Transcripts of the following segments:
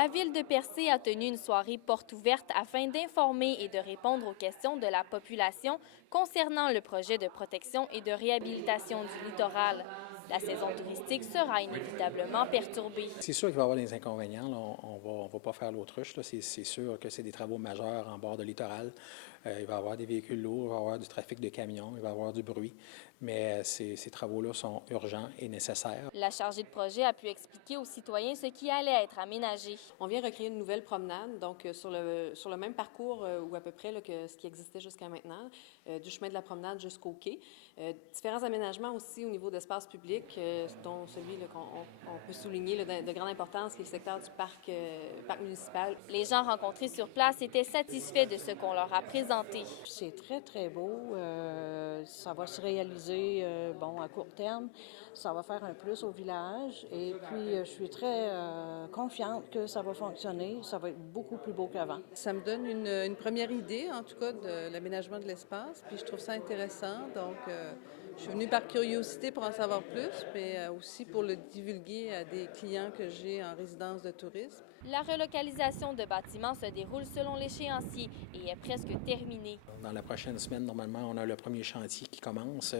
La ville de Percé a tenu une soirée porte ouverte afin d'informer et de répondre aux questions de la population concernant le projet de protection et de réhabilitation du littoral. La saison touristique sera inévitablement perturbée. C'est sûr qu'il va y avoir des inconvénients. Là. On va pas faire l'autruche. C'est sûr que c'est des travaux majeurs en bord de littoral. Il va y avoir des véhicules lourds, il va y avoir du trafic de camions, il va y avoir du bruit. Mais ces travaux-là sont urgents et nécessaires. La chargée de projet a pu expliquer aux citoyens ce qui allait être aménagé. On vient recréer une nouvelle promenade, donc sur le même parcours ou à peu près là, que ce qui existait jusqu'à maintenant, du chemin de la promenade jusqu'au quai. Différents aménagements aussi au niveau d'espace public, dont celui qu'on peut souligner là, de grande importance, qui est le secteur du parc municipal. Les gens rencontrés sur place étaient satisfaits de ce qu'on leur a présenté. C'est très, très beau. Ça va se réaliser à court terme. Ça va faire un plus au village. Et puis, je suis très confiante que ça va fonctionner. Ça va être beaucoup plus beau qu'avant. Ça me donne une première idée, en tout cas, de l'aménagement de l'espace. Puis je trouve ça intéressant. Donc, je suis venue par curiosité pour en savoir plus, mais aussi pour le divulguer à des clients que j'ai en résidence de tourisme. La relocalisation de bâtiments se déroule selon l'échéancier et est presque terminée. Dans la prochaine semaine, normalement, on a le premier chantier qui commence,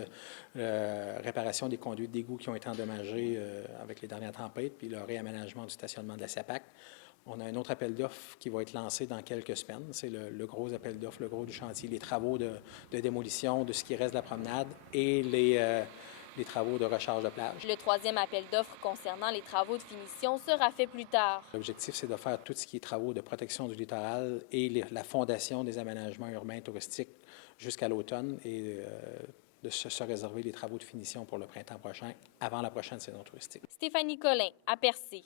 réparation des conduites d'égout qui ont été endommagées avec les dernières tempêtes, puis le réaménagement du stationnement de la SAPAC. On a un autre appel d'offres qui va être lancé dans quelques semaines. C'est le gros appel d'offres, le gros du chantier, les travaux de démolition de ce qui reste de la promenade et les travaux de recharge de plage. Le troisième appel d'offres concernant les travaux de finition sera fait plus tard. L'objectif, c'est de faire tout ce qui est travaux de protection du littoral et la fondation des aménagements urbains touristiques jusqu'à l'automne et de se réserver les travaux de finition pour le printemps prochain, avant la prochaine saison touristique. Stéphanie Collin, à Percé.